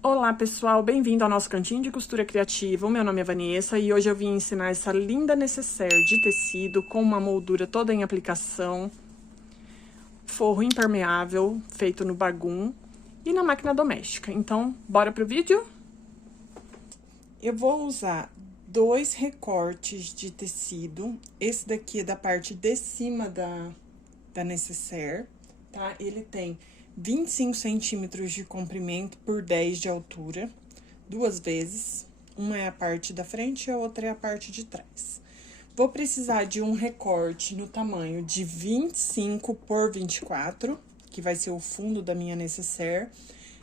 Olá pessoal, bem-vindo ao nosso cantinho de costura criativa. O meu nome é Vanessa e hoje eu vim ensinar essa linda necessaire de tecido com uma moldura toda em aplicação, forro impermeável feito no bagum e na máquina doméstica. Então, bora pro vídeo? Eu vou usar 2 recortes de tecido. Esse daqui é da parte de cima da necessaire, tá? Ele tem 25 centímetros de comprimento por 10 de altura, 2 vezes. Uma é a parte da frente e a outra é a parte de trás. Vou precisar de um recorte no tamanho de 25 por 24, que vai ser o fundo da minha necessaire.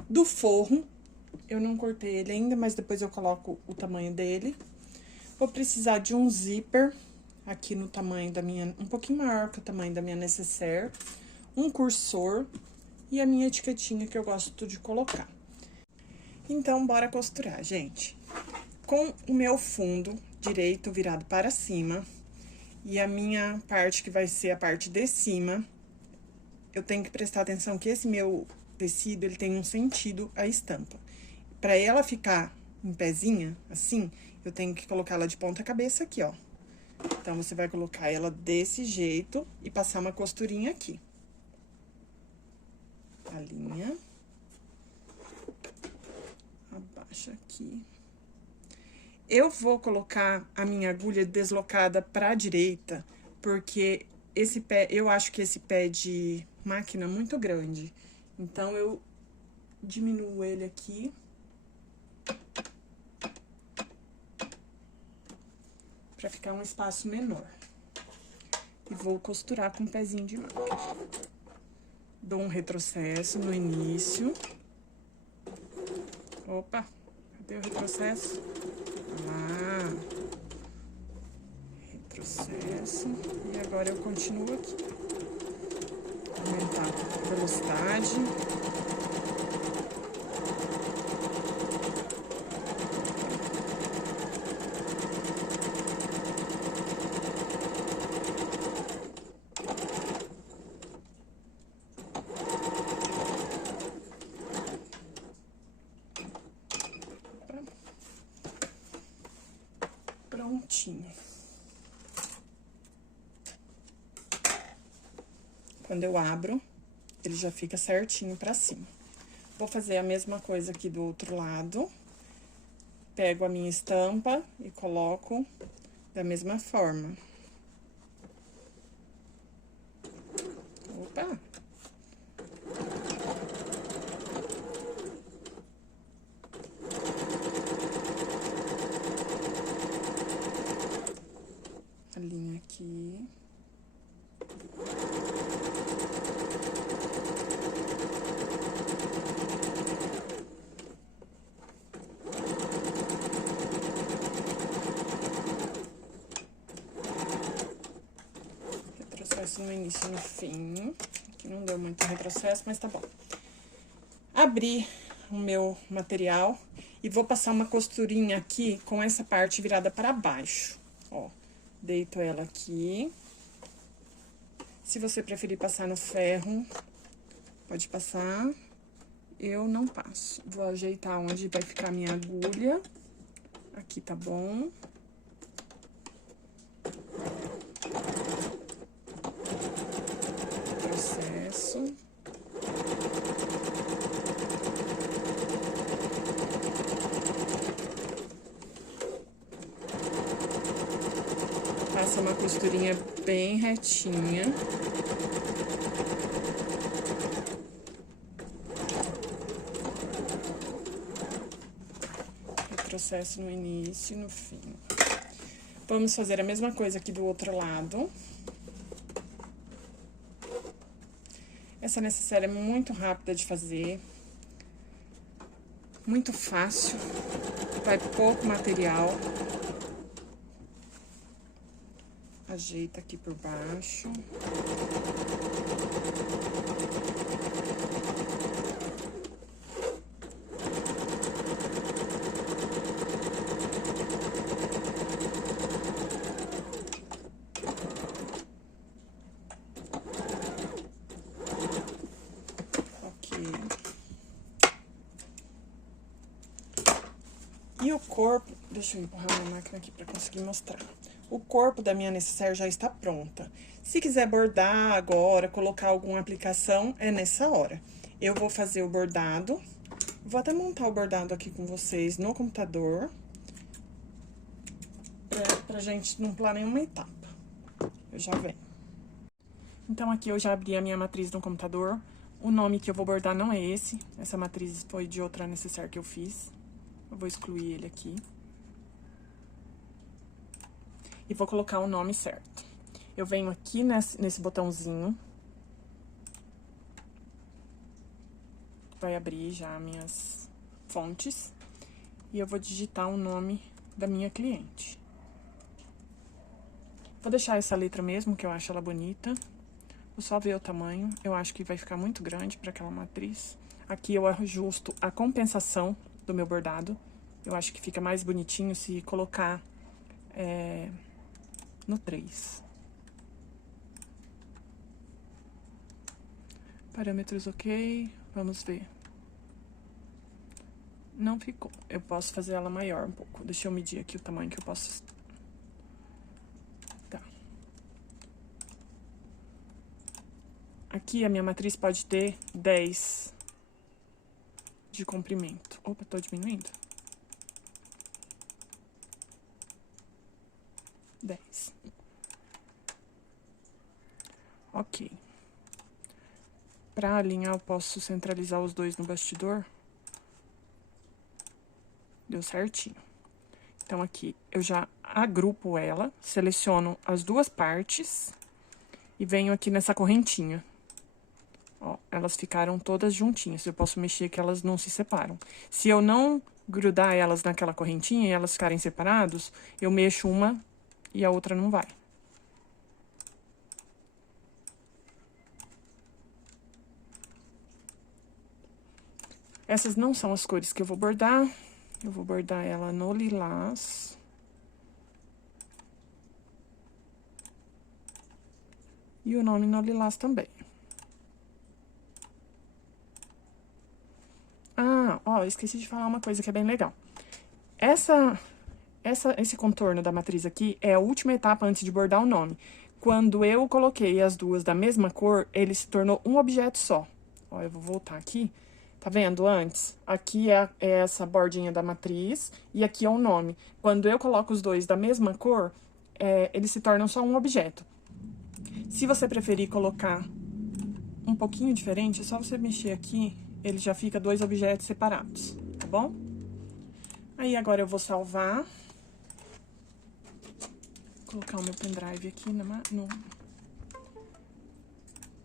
Do forro, eu não cortei ele ainda, mas depois eu coloco o tamanho dele. Vou precisar de um zíper, aqui no tamanho da minha, um pouquinho maior que o tamanho da minha necessaire. Um cursor e a minha etiquetinha que eu gosto de colocar. Então, bora costurar, gente. Com o meu fundo direito virado para cima e a minha parte que vai ser a parte de cima, eu tenho que prestar atenção que esse meu tecido, ele tem um sentido a estampa. Para ela ficar em pezinha, assim, eu tenho que colocar ela de ponta cabeça aqui, ó. Então, você vai colocar ela desse jeito e passar uma costurinha aqui. A linha, abaixa aqui. Eu vou colocar a minha agulha deslocada para a direita, porque esse pé, eu acho que esse pé de máquina é muito grande. Então, eu diminuo ele aqui. Para ficar um espaço menor. E vou costurar com o pezinho de máquina. Dou um retrocesso no início. Opa, cadê o retrocesso? Lá. Retrocesso. E agora eu continuo aqui. Aumentar a velocidade. Prontinho. Quando eu abro, ele já fica certinho pra cima. Vou fazer a mesma coisa aqui do outro lado. Pego a minha estampa e coloco da mesma forma. Opa! A linha aqui. Retrocesso no início e no fim. Aqui não deu muito retrocesso, mas tá bom. Abri o meu material e vou passar uma costurinha aqui com essa parte virada para baixo, ó. Deito ela aqui. Se você preferir passar no ferro, pode passar. Eu não passo. Vou ajeitar onde vai ficar a minha agulha. Aqui tá bom. Processo. Passa uma costurinha bem retinha. Retrocesso no início e no fim. Vamos fazer a mesma coisa aqui do outro lado. Essa necessaire é muito rápida de fazer. Muito fácil. Vai pouco material. Ajeita aqui por baixo. Ok. E o corpo, deixa eu empurrar minha máquina aqui pra conseguir mostrar. O corpo da minha necessaire já está pronta. Se quiser bordar agora, colocar alguma aplicação, é nessa hora. Eu vou fazer o bordado. Vou até montar o bordado aqui com vocês no computador. Pra gente não pular nenhuma etapa. Eu já venho. Então, aqui eu já abri a minha matriz no computador. O nome que eu vou bordar não é esse. Essa matriz foi de outra necessaire que eu fiz. Eu vou excluir ele aqui. E vou colocar o nome certo. Eu venho aqui nesse botãozinho. Vai abrir já minhas fontes. E eu vou digitar o nome da minha cliente. Vou deixar essa letra mesmo, que eu acho ela bonita. Vou só ver o tamanho. Eu acho que vai ficar muito grande para aquela matriz. Aqui eu ajusto a compensação do meu bordado. Eu acho que fica mais bonitinho se colocar no 3. Parâmetros ok. Vamos ver. Não ficou. Eu posso fazer ela maior um pouco. Deixa eu medir aqui o tamanho que eu posso... Tá. Aqui a minha matriz pode ter 10 de comprimento. Opa, tô diminuindo. 10. Ok. Para alinhar, eu posso centralizar os dois no bastidor. Deu certinho. Então, aqui, eu já agrupo ela, seleciono as duas partes e venho aqui nessa correntinha. Ó, elas ficaram todas juntinhas. Eu posso mexer que elas não se separam. Se eu não grudar elas naquela correntinha e elas ficarem separadas, eu mexo uma e a outra não vai. Essas não são as cores que eu vou bordar. Eu vou bordar ela no lilás. E o nome no lilás também. Ah, ó, esqueci de falar uma coisa que é bem legal. Esse contorno da matriz aqui é a última etapa antes de bordar o nome. Quando eu coloquei as duas da mesma cor, ele se tornou um objeto só. Ó, eu vou voltar aqui. Tá vendo antes? Aqui é essa bordinha da matriz e aqui é o nome. Quando eu coloco os dois da mesma cor, eles se tornam só um objeto. Se você preferir colocar um pouquinho diferente, é só você mexer aqui, ele já fica dois objetos separados, tá bom? Aí, agora eu vou salvar. Vou colocar o meu pendrive aqui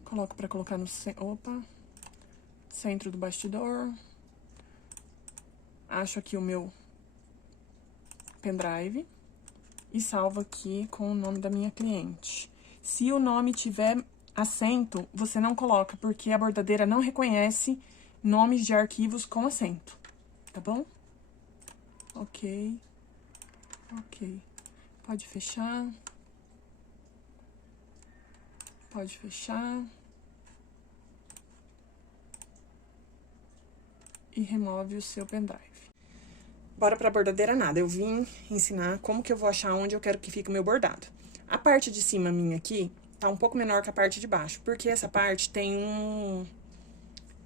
Coloco pra colocar no... Opa! Centro do bastidor. Acho aqui o meu pendrive. E salvo aqui com o nome da minha cliente. Se o nome tiver acento, você não coloca, porque a bordadeira não reconhece nomes de arquivos com acento, tá bom? Ok. Ok. Pode fechar. Pode fechar. E remove o seu pendrive. Bora pra bordadeira nada. Eu vim ensinar como que eu vou achar onde eu quero que fique o meu bordado. A parte de cima minha aqui tá um pouco menor que a parte de baixo, porque essa parte tem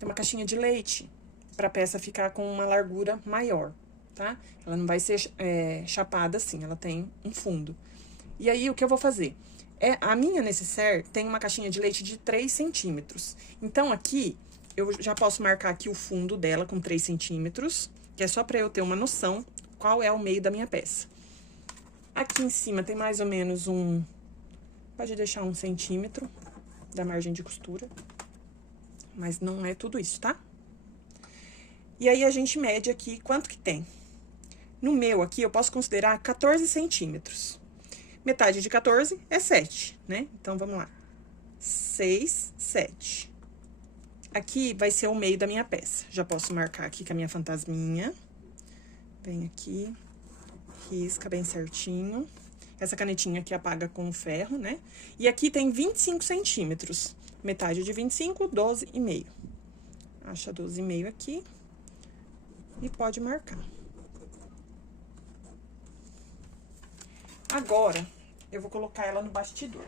uma caixinha de leite pra peça ficar com uma largura maior, tá? Ela não vai ser chapada assim, ela tem um fundo. E aí, o que eu vou fazer? A minha necessaire tem uma caixinha de leite de 3 centímetros. Então, aqui, eu já posso marcar aqui o fundo dela com 3 centímetros, que é só pra eu ter uma noção qual é o meio da minha peça. Aqui em cima tem mais ou menos pode deixar 1 centímetro da margem de costura, mas não é tudo isso, tá? E aí, a gente mede aqui quanto que tem. No meu aqui, eu posso considerar 14 centímetros. Metade de 14 é 7, né? Então, vamos lá. 6, 7. Aqui vai ser o meio da minha peça. Já posso marcar aqui com a minha fantasminha. Vem aqui, risca bem certinho. Essa canetinha aqui apaga com ferro, né? E aqui tem 25 centímetros. Metade de 25, 12,5. Acha 12,5 aqui. E pode marcar. Agora, eu vou colocar ela no bastidor.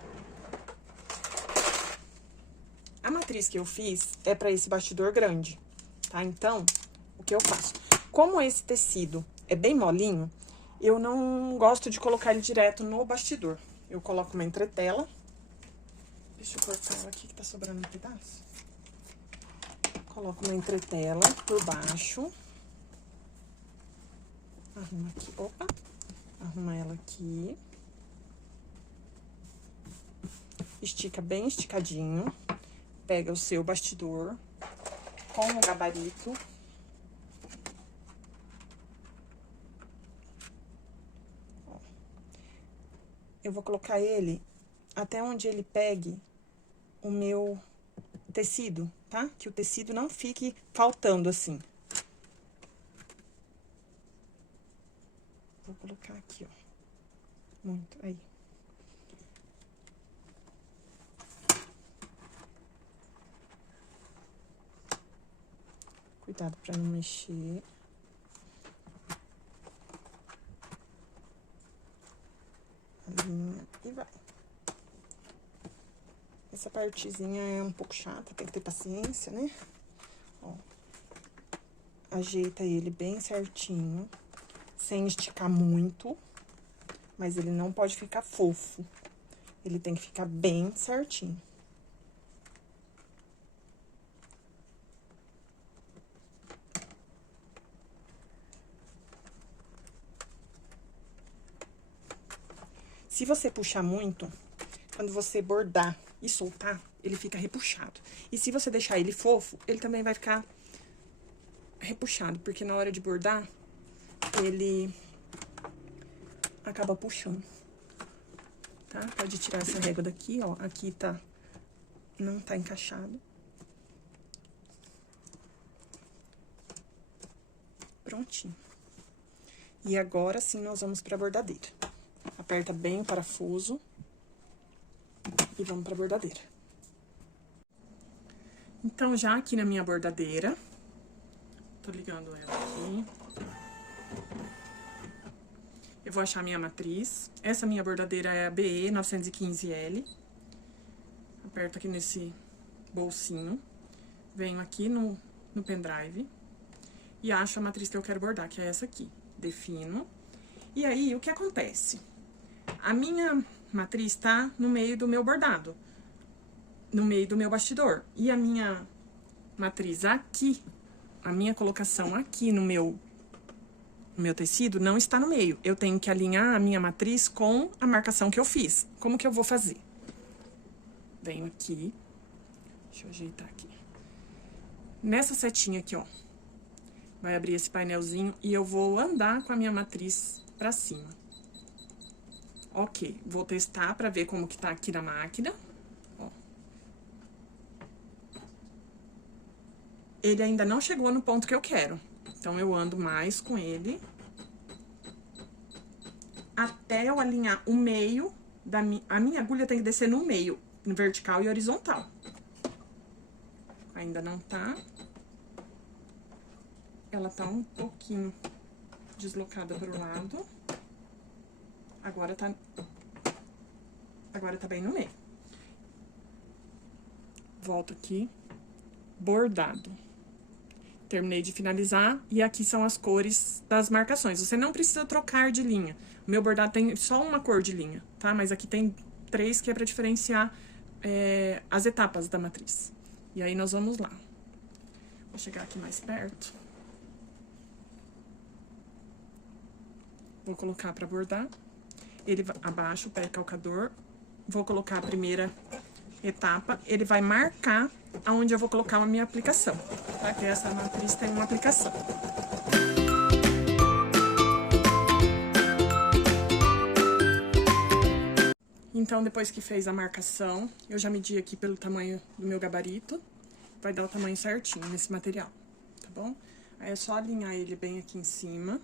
A matriz que eu fiz é pra esse bastidor grande, tá? Então, o que eu faço? Como esse tecido é bem molinho, eu não gosto de colocar ele direto no bastidor. Eu coloco uma entretela. Deixa eu cortar ela aqui que tá sobrando um pedaço. Coloco uma entretela por baixo. Arruma aqui, opa. Arruma ela aqui. Estica bem esticadinho. Pega o seu bastidor com o gabarito. Ó. Eu vou colocar ele até onde ele pegue o meu tecido, tá? Que o tecido não fique faltando assim. Vou colocar aqui, ó. Muito, aí. Cuidado pra não mexer. A linha e vai. Essa partezinha é um pouco chata, tem que ter paciência, né? Ó. Ajeita ele bem certinho, sem esticar muito, mas ele não pode ficar fofo. Ele tem que ficar bem certinho. Se você puxar muito, quando você bordar e soltar, ele fica repuxado. E se você deixar ele fofo, ele também vai ficar repuxado, porque na hora de bordar, ele acaba puxando, tá? Pode tirar essa régua daqui, ó. Aqui tá, não tá encaixado. Prontinho. E agora sim nós vamos pra bordadeira. Aperta bem o parafuso e vamos pra bordadeira. Então, já aqui na minha bordadeira, tô ligando ela aqui. Eu vou achar a minha matriz. Essa minha bordadeira é a BE 915L. Aperto aqui nesse bolsinho. Venho aqui no pendrive. E acho a matriz que eu quero bordar, que é essa aqui. Defino. E aí, o que acontece? A minha matriz tá no meio do meu bordado. No meio do meu bastidor. E a minha matriz aqui, a minha colocação aqui no meu tecido não está no meio. Eu tenho que alinhar a minha matriz com a marcação que eu fiz. Como que eu vou fazer? Venho aqui. Deixa eu ajeitar aqui. Nessa setinha aqui, ó. Vai abrir esse painelzinho e eu vou andar com a minha matriz pra cima. Ok, vou testar pra ver como que tá aqui na máquina. Ó. Ele ainda não chegou no ponto que eu quero. Então, eu ando mais com ele. Até eu alinhar o meio da minha... A minha agulha tem que descer no meio, no vertical e horizontal. Ainda não tá. Ela tá um pouquinho deslocada pro lado. Agora tá bem no meio. Volto aqui. Bordado. Terminei de finalizar e aqui são as cores das marcações. Você não precisa trocar de linha. O meu bordado tem só uma cor de linha, tá? Mas aqui tem 3 que é pra diferenciar as etapas da matriz. E aí, nós vamos lá. Vou chegar aqui mais perto. Vou colocar pra bordar. Ele abaixo o pé calcador. Vou colocar a primeira etapa. Ele vai marcar aonde eu vou colocar a minha aplicação, tá? Que essa matriz tem uma aplicação. Então, depois que fez a marcação, eu já medi aqui pelo tamanho do meu gabarito. Vai dar o tamanho certinho nesse material, tá bom? Aí é só alinhar ele bem aqui em cima,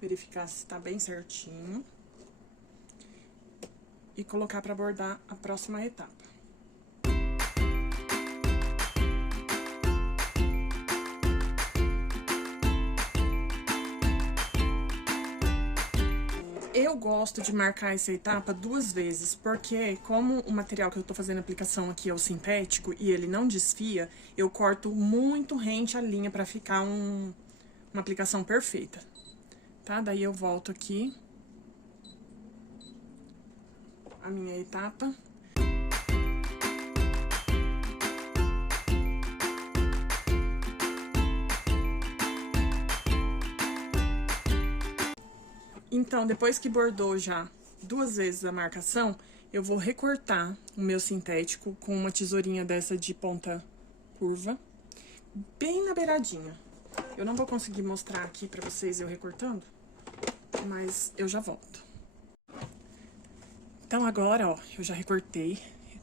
verificar se tá bem certinho. E colocar pra bordar a próxima etapa. Eu gosto de marcar essa etapa 2 vezes, porque como o material que eu tô fazendo a aplicação aqui é o sintético e ele não desfia, eu corto muito rente a linha pra ficar uma aplicação perfeita, tá? Daí eu volto aqui a minha etapa. Então, depois que bordou já 2 vezes a marcação, eu vou recortar o meu sintético com uma tesourinha dessa de ponta curva, bem na beiradinha. Eu não vou conseguir mostrar aqui pra vocês eu recortando, mas eu já volto. Então, agora, ó, eu já recortei.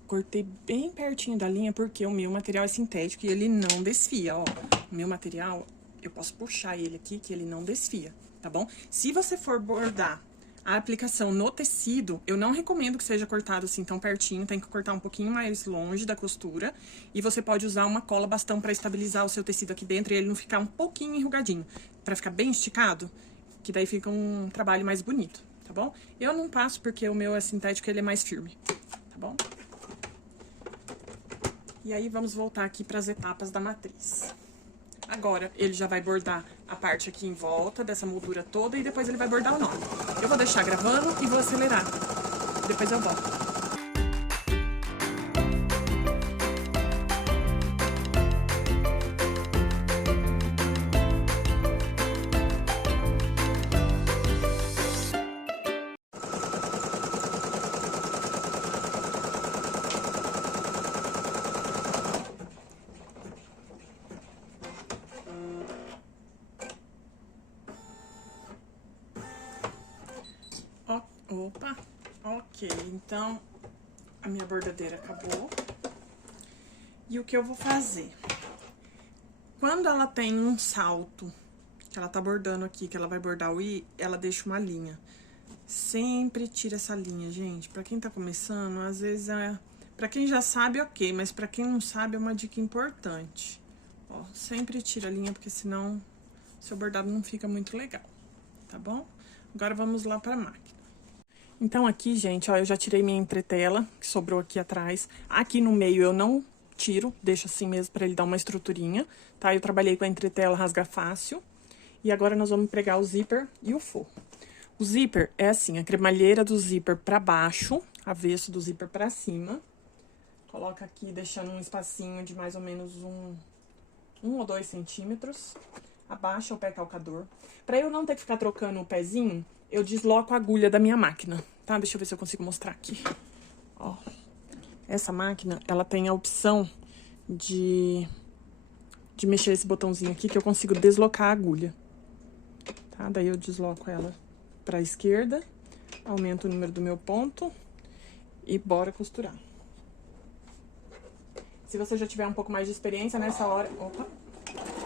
Cortei bem pertinho da linha, porque o meu material é sintético e ele não desfia, ó. O meu material, eu posso puxar ele aqui, que ele não desfia, tá bom? Se você for bordar a aplicação no tecido, eu não recomendo que seja cortado assim tão pertinho, tem que cortar um pouquinho mais longe da costura. E você pode usar uma cola bastão pra estabilizar o seu tecido aqui dentro e ele não ficar um pouquinho enrugadinho, pra ficar bem esticado, que daí fica um trabalho mais bonito, tá bom? Eu não passo porque o meu é sintético, ele é mais firme, tá bom? E aí, vamos voltar aqui para as etapas da matriz. Agora, ele já vai bordar a parte aqui em volta dessa moldura toda e depois ele vai bordar o nó. Eu vou deixar gravando e vou acelerar. Depois eu volto. Opa, ok, então a minha bordadeira acabou. E o que eu vou fazer? Quando ela tem um salto, que ela tá bordando aqui, que ela vai bordar o i, ela deixa uma linha. Sempre tira essa linha, gente. Pra quem tá começando, às vezes pra quem já sabe, ok, mas pra quem não sabe é uma dica importante. Ó, sempre tira a linha, porque senão seu bordado não fica muito legal, tá bom? Agora vamos lá pra máquina. Então, aqui, gente, ó, eu já tirei minha entretela, que sobrou aqui atrás. Aqui no meio eu não tiro, deixo assim mesmo pra ele dar uma estruturinha, tá? Eu trabalhei com a entretela rasga fácil. E agora nós vamos pregar o zíper e o forro. O zíper é assim, a cremalheira do zíper pra baixo, avesso do zíper pra cima. Coloca aqui, deixando um espacinho de mais ou menos um ou 2 centímetros. Abaixa o pé calcador. Pra eu não ter que ficar trocando o pezinho, eu desloco a agulha da minha máquina, tá? Deixa eu ver se eu consigo mostrar aqui. Ó, essa máquina, ela tem a opção de mexer esse botãozinho aqui, que eu consigo deslocar a agulha, tá? Daí eu desloco ela pra esquerda, aumento o número do meu ponto e bora costurar. Se você já tiver um pouco mais de experiência nessa hora... Opa,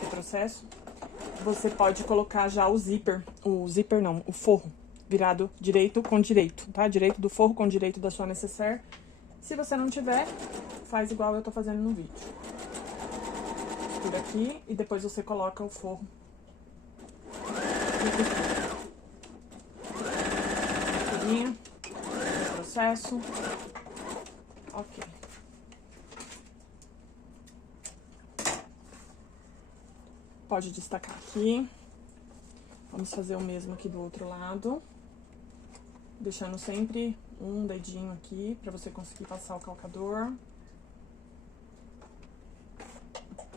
retrocesso. Você pode colocar já o forro, virado direito com direito, tá? Direito do forro com direito da sua necessaire. Se você não tiver, faz igual eu tô fazendo no vídeo. Costura aqui e depois você coloca o forro. Costurinha, processo. Ok. Pode destacar aqui. Vamos fazer o mesmo aqui do outro lado. Deixando sempre um dedinho aqui, pra você conseguir passar o calcador.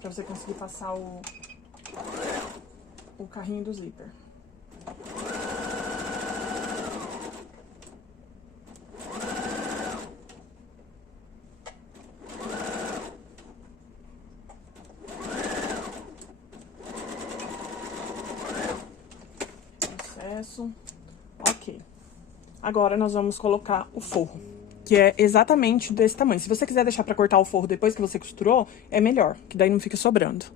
Pra você conseguir passar o carrinho do zíper. Ok. Agora, nós vamos colocar o forro, que é exatamente desse tamanho. Se você quiser deixar pra cortar o forro depois que você costurou, é melhor, que daí não fica sobrando.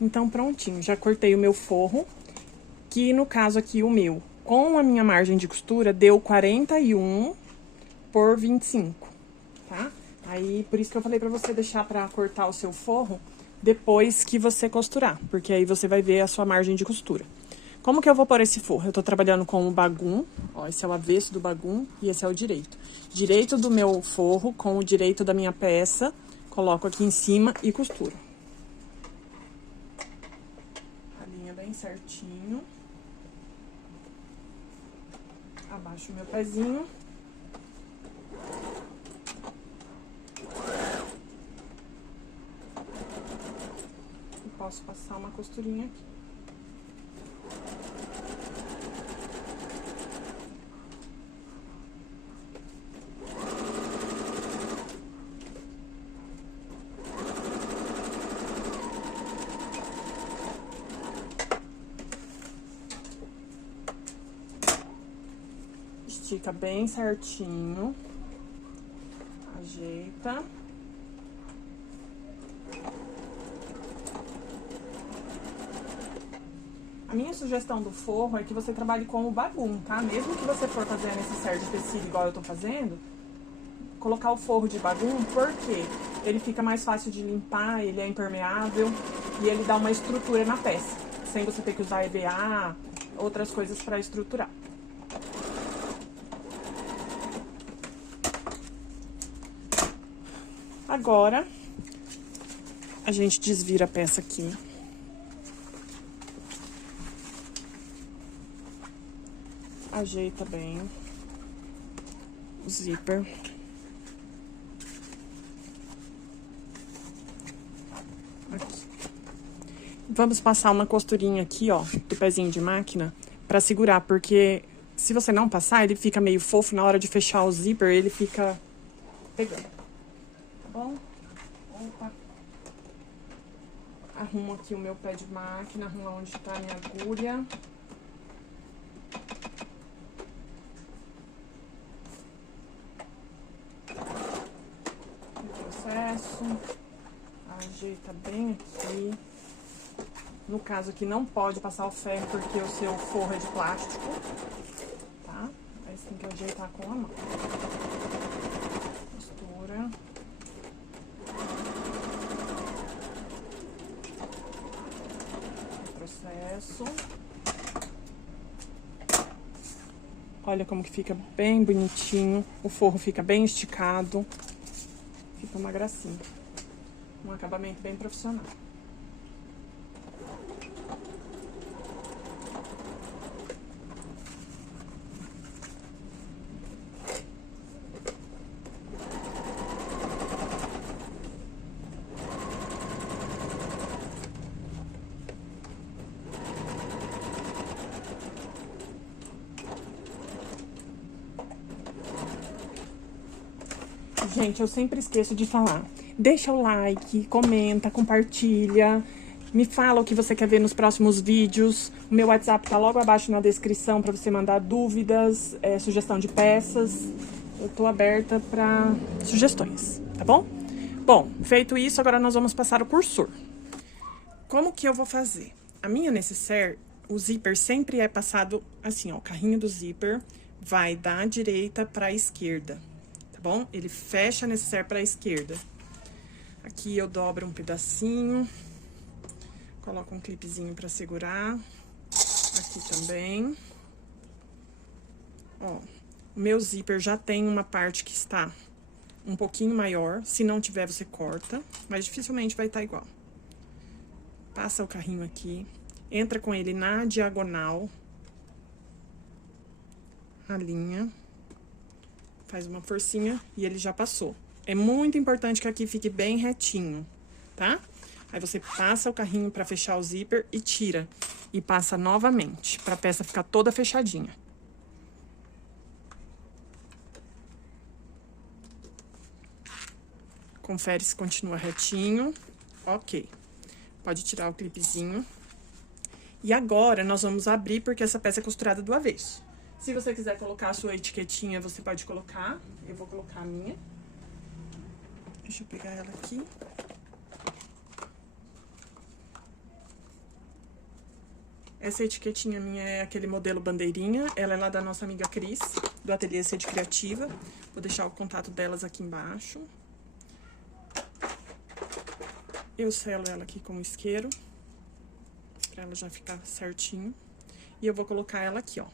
Então, prontinho. Já cortei o meu forro, que no caso aqui, o meu, com a minha margem de costura, deu 41 por 25, tá? Aí, por isso que eu falei pra você deixar pra cortar o seu forro depois que você costurar, porque aí você vai ver a sua margem de costura. Como que eu vou pôr esse forro? Eu tô trabalhando com o bagum, ó, esse é o avesso do bagum e esse é o direito. Direito do meu forro com o direito da minha peça, coloco aqui em cima e costuro. Alinha bem certinho. Abaixo o meu pezinho. E posso passar uma costurinha aqui. Estica bem certinho. Ajeita. A minha sugestão do forro é que você trabalhe com o bagum, tá? Mesmo que você for fazer a necessaire de tecido igual eu tô fazendo, colocar o forro de bagum, porque ele fica mais fácil de limpar, ele é impermeável e ele dá uma estrutura na peça, sem você ter que usar EVA, outras coisas pra estruturar. Agora, a gente desvira a peça aqui. Ajeita bem o zíper. Aqui. Vamos passar uma costurinha aqui, ó, do pezinho de máquina, pra segurar, porque se você não passar, ele fica meio fofo, na hora de fechar o zíper, ele fica pegando. Tá bom? Opa. Arrumo aqui o meu pé de máquina, arrumo onde tá a minha agulha. Ajeita bem aqui. No caso aqui não pode passar o ferro porque o seu forro é de plástico, tá? Aí você tem que ajeitar com a mão. Costura. Processo. Olha como que fica bem bonitinho. O forro fica bem esticado. Fica uma gracinha. Um acabamento bem profissional. Gente, eu sempre esqueço de falar. Deixa o like, comenta, compartilha. Me fala o que você quer ver nos próximos vídeos. O meu WhatsApp tá logo abaixo na descrição para você mandar dúvidas, sugestão de peças. Eu tô aberta para sugestões, tá bom? Bom, feito isso, agora nós vamos passar o cursor. Como que eu vou fazer? A minha necessaire, o zíper sempre é passado assim, ó. O carrinho do zíper vai da direita para a esquerda. Tá bom? Ele fecha a necessaire para a esquerda. Aqui eu dobro um pedacinho, coloco um clipezinho para segurar. Aqui também. Ó, o meu zíper já tem uma parte que está um pouquinho maior. Se não tiver, você corta, mas dificilmente vai estar igual. Passa o carrinho aqui, entra com ele na diagonal, a linha. Faz uma forcinha e ele já passou. É muito importante que aqui fique bem retinho, tá? Aí você passa o carrinho pra fechar o zíper e tira. E passa novamente, pra peça ficar toda fechadinha. Confere se continua retinho. Ok. Pode tirar o clipezinho. E agora, nós vamos abrir, porque essa peça é costurada do avesso. Se você quiser colocar a sua etiquetinha, você pode colocar. Eu vou colocar a minha. Deixa eu pegar ela aqui. Essa etiquetinha minha é aquele modelo bandeirinha. Ela é lá da nossa amiga Cris, do Ateliê Sede Criativa. Vou deixar o contato delas aqui embaixo. Eu selo ela aqui com o isqueiro, pra ela já ficar certinho. E eu vou colocar ela aqui, ó.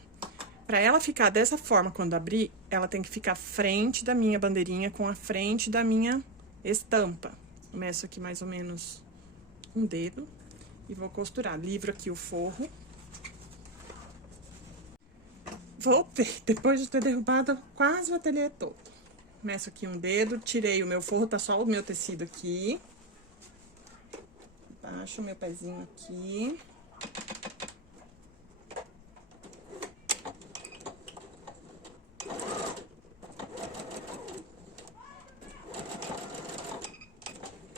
Pra ela ficar dessa forma, quando abrir, ela tem que ficar frente da minha bandeirinha com a frente da minha estampa. Começo aqui mais ou menos um dedo e vou costurar. Livro aqui o forro. Voltei, depois de ter derrubado quase o ateliê todo. Começo aqui um dedo, tirei o meu forro, tá só o meu tecido aqui. Baixo o meu pezinho aqui.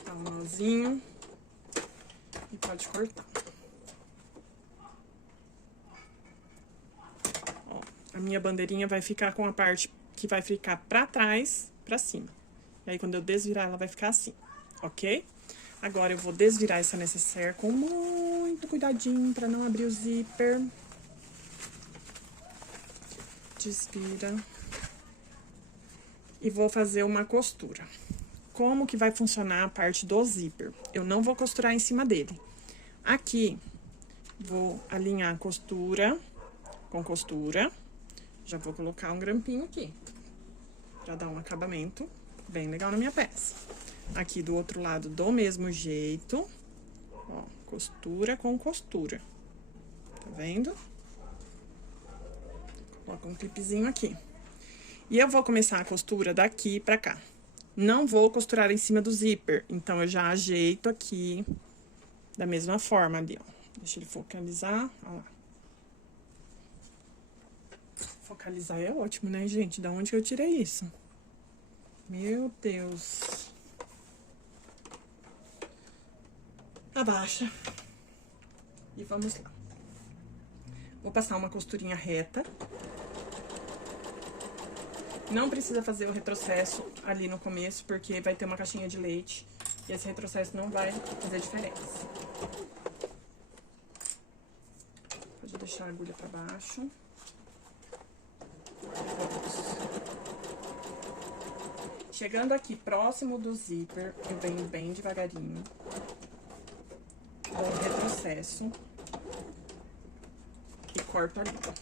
Dá um nozinho. E pode cortar. Ó, a minha bandeirinha vai ficar com a parte que vai ficar pra trás, pra cima. E aí, quando eu desvirar, ela vai ficar assim, ok? Agora, eu vou desvirar essa necessaire com muito cuidadinho pra não abrir o zíper. Desvira. E vou fazer uma costura. Como que vai funcionar a parte do zíper? Eu não vou costurar em cima dele. Aqui, vou alinhar a costura com costura. Já vou colocar um grampinho aqui, pra dar um acabamento bem legal na minha peça. Aqui do outro lado, do mesmo jeito, ó, costura com costura. Tá vendo? Coloca um clipezinho aqui. E eu vou começar a costura daqui pra cá. Não vou costurar em cima do zíper, então eu já ajeito aqui da mesma forma ali, ó. Deixa ele focalizar, ó lá. Focalizar é ótimo, né, gente? Da onde que eu tirei isso? Meu Deus. Abaixa. E vamos lá. Vou passar uma costurinha reta. Não precisa fazer o retrocesso ali no começo, porque vai ter uma caixinha de leite. E esse retrocesso não vai fazer diferença. Pode deixar a agulha pra baixo. Chegando aqui próximo do zíper, eu venho bem devagarinho. Dou um retrocesso. E corto ali, ó.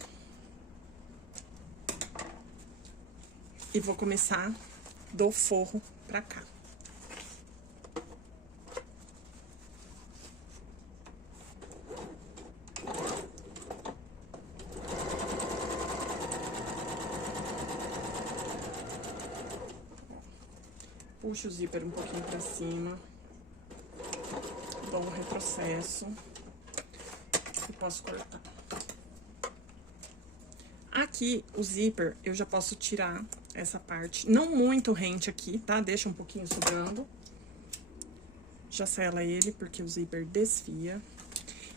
E vou começar do forro pra cá. Puxo o zíper um pouquinho pra cima. Dou um retrocesso. E posso cortar. Aqui, o zíper, eu já posso tirar essa parte. Não muito rente aqui, tá? Deixa um pouquinho sobrando. Já sela ele, porque o zíper desfia.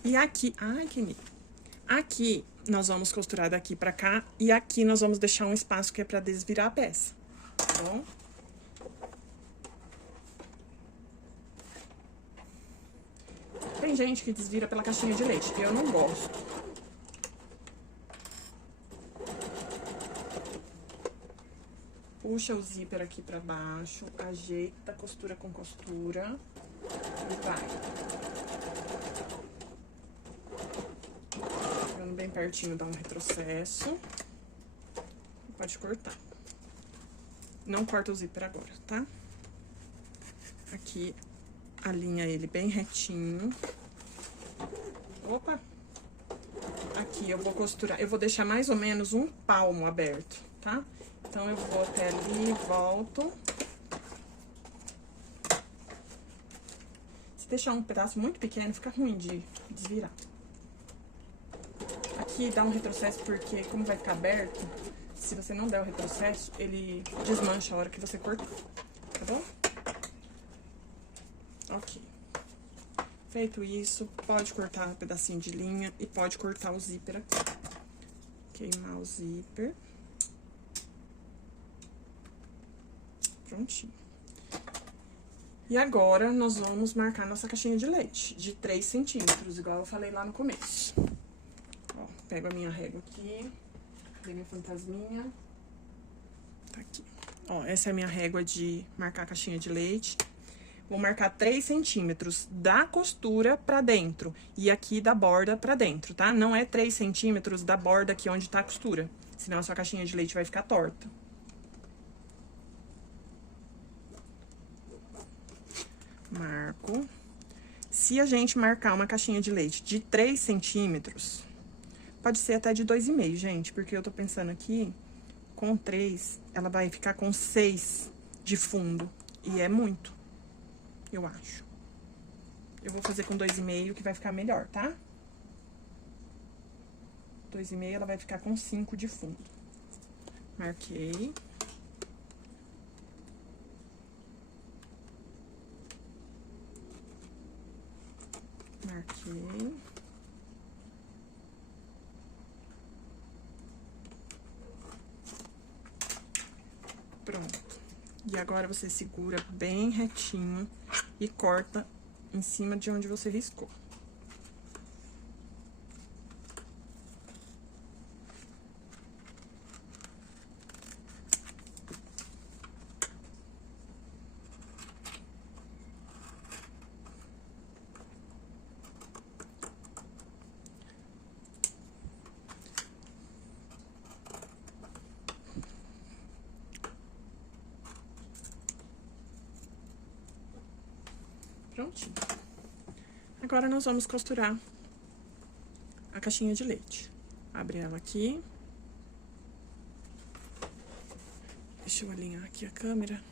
E aqui... Ai, que lindo. Aqui, nós vamos costurar daqui pra cá. E aqui, nós vamos deixar um espaço que é pra desvirar a peça. Tá bom? Tem gente que desvira pela caixinha de leite, que eu não gosto. Puxa o zíper aqui pra baixo, ajeita costura com costura e vai. Chegando bem pertinho, dá um retrocesso. E pode cortar. Não corta o zíper agora, tá? Aqui, alinha ele bem retinho. Opa! Aqui eu vou costurar, eu vou deixar mais ou menos um palmo aberto, tá? Então, eu vou até ali, volto. Se deixar um pedaço muito pequeno, fica ruim de desvirar. Aqui dá um retrocesso, porque como vai ficar aberto, se você não der o retrocesso, ele desmancha a hora que você cortar, tá bom? Ok. Feito isso, pode cortar um pedacinho de linha e pode cortar o zíper aqui. Queimar o zíper. Prontinho. E agora, nós vamos marcar nossa caixinha de leite, de 3 centímetros, igual eu falei lá no começo. Ó, pego a minha régua aqui, cadê minha fantasminha? Tá aqui. Ó, essa é a minha régua de marcar a caixinha de leite. Vou marcar 3 centímetros da costura pra dentro e aqui da borda pra dentro, tá? Não é 3 centímetros da borda aqui onde tá a costura, senão a sua caixinha de leite vai ficar torta. Marco. Se a gente marcar uma caixinha de leite de 3 centímetros, pode ser até de 2,5, gente, porque eu tô pensando aqui, com 3, ela vai ficar com 6 de fundo, e é muito, eu acho. Eu vou fazer com 2,5, que vai ficar melhor, tá? 2,5, ela vai ficar com 5 de fundo. Marquei. Marquei. Pronto. E agora você segura bem retinho e corta em cima de onde você riscou. Prontinho. Agora, nós vamos costurar a caixinha de leite. Abre ela aqui. Deixa eu alinhar aqui a câmera.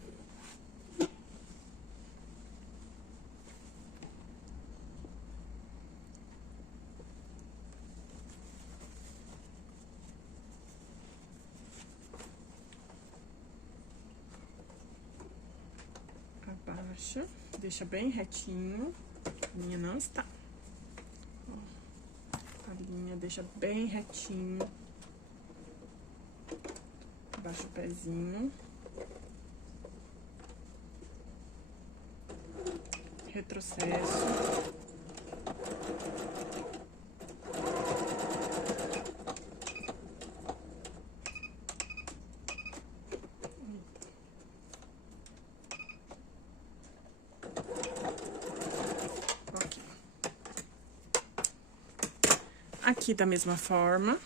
Abaixa, deixa bem retinho. A linha não está. Ó, a linha deixa bem retinho. Abaixa o pezinho. Retrocesso. Aqui da mesma forma.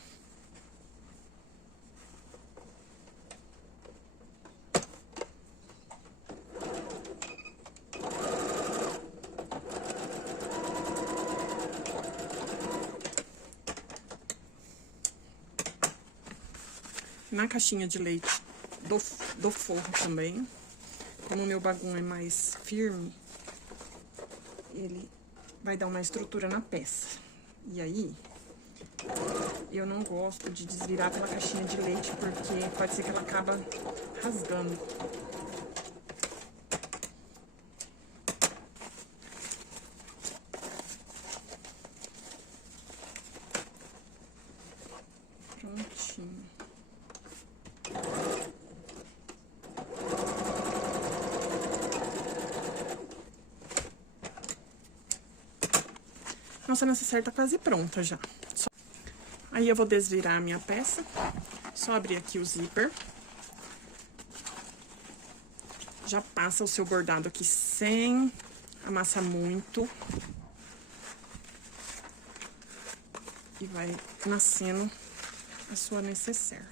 Na caixinha de leite do forro também, como o meu bagulho é mais firme, ele vai dar uma estrutura na peça. E aí, eu não gosto de desvirar pela caixinha de leite, porque pode ser que ela acaba rasgando. Prontinho. Nossa necessaire tá quase pronta já. Aí, eu vou desvirar a minha peça. Só abrir aqui o zíper. Já passa o seu bordado aqui sem amassar muito. E vai nascendo a sua necessaire.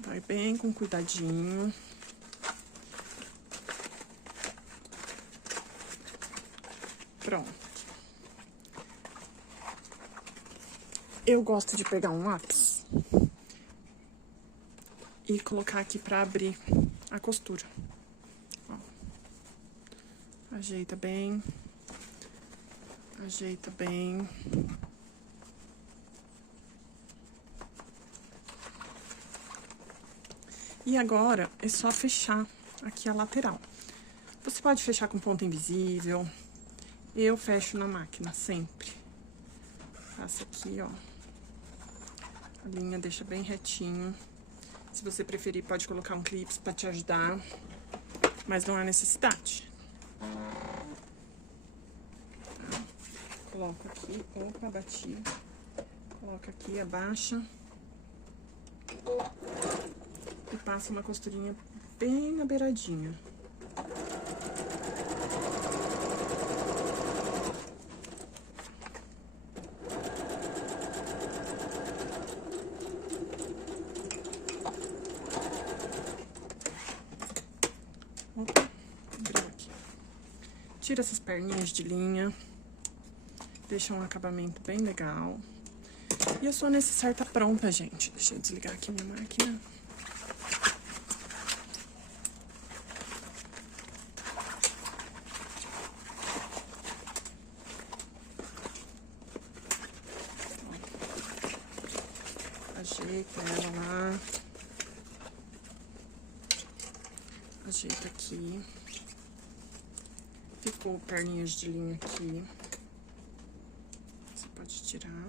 Vai bem com cuidadinho. Pronto. Eu gosto de pegar um lápis e colocar aqui pra abrir a costura. Ó. Ajeita bem. Ajeita bem. E agora, é só fechar aqui a lateral. Você pode fechar com ponta invisível. Eu fecho na máquina, sempre. Faço aqui, ó. A linha deixa bem retinho. Se você preferir, pode colocar um clipe pra te ajudar. Mas não há necessidade. Tá. Coloco aqui, opa, bati. Coloca aqui, abaixa. e passa uma costurinha bem na beiradinha. Opa, abriu aqui. Tira essas perninhas de linha. Deixa um acabamento bem legal. E a sua necessaire tá pronta, gente. Deixa eu desligar aqui minha máquina. Ajeita ela lá. Ajeita aqui. Ficou perninhas de linha aqui. Você pode tirar.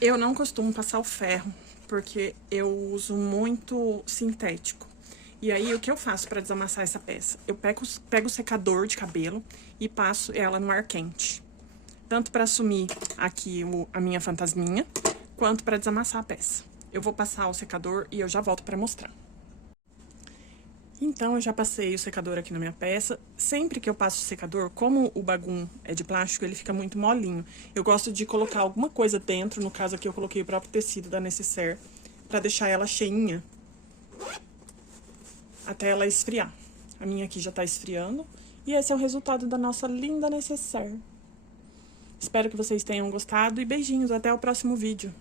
Eu não costumo passar o ferro, porque eu uso muito sintético. E aí, o que eu faço para desamassar essa peça? Eu pego o secador de cabelo e passo ela no ar quente. Tanto para assumir aqui a minha fantasminha, quanto para desamassar a peça. Eu vou passar o secador e eu já volto para mostrar. Então, eu já passei o secador aqui na minha peça. Sempre que eu passo o secador, como o bagum é de plástico, ele fica muito molinho. Eu gosto de colocar alguma coisa dentro, no caso aqui eu coloquei o próprio tecido da necessaire, pra deixar ela cheinha, até ela esfriar. A minha aqui já tá esfriando, e esse é o resultado da nossa linda necessaire. Espero que vocês tenham gostado e beijinhos, até o próximo vídeo.